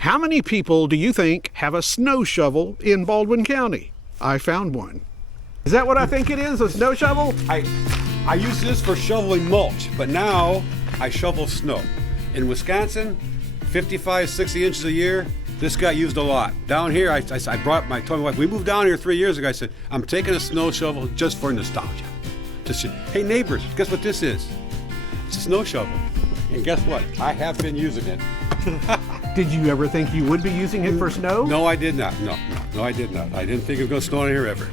How many people do you think have a snow shovel in Baldwin County? I found one. Is that what I think it is, a snow shovel? I use this for shoveling mulch, but now I shovel snow. In Wisconsin, 55, 60 inches a year, this got used a lot. Down here, I told my wife, we moved down here 3 years ago, I said, I'm taking a snow shovel just for nostalgia. Just, hey neighbors, guess what this is? It's a snow shovel. And guess what? I have been using it. Did you ever think you would be using it for snow? No, I did not. No, I did not. I didn't think it was going to snow in here ever.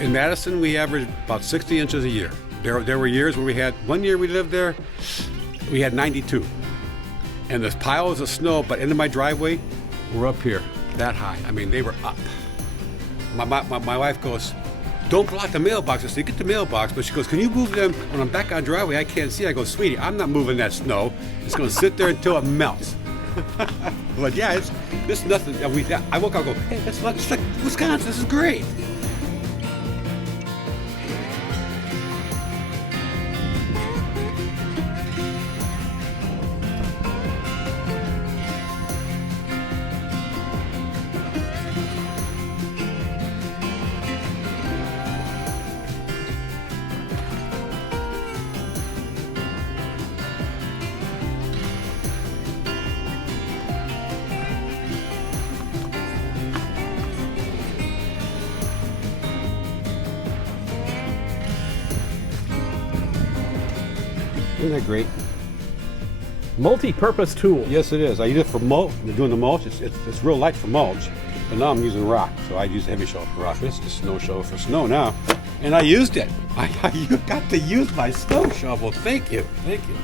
In Madison, we averaged about 60 inches a year. There were years where we had, one year we lived there, we had 92. And the piles of snow, but into my driveway, were up here, that high. I mean, they were up. My wife goes, don't block the mailbox. I said, get the mailbox. But she goes, can you move them? When I'm back on driveway, I can't see. I go, sweetie, I'm not moving that snow. It's going to sit there until it melts. But yeah, it's nothing. I woke up and go, hey, it's like Wisconsin, this is great. Isn't that great? Multi-purpose tool. Yes, it is. I use it for mulch. Doing the mulch, it's real light for mulch. But now I'm using rock, so I use a heavy shovel for rock. This is a snow shovel for snow now. And I used it. You got to use my snow shovel. Thank you. Thank you.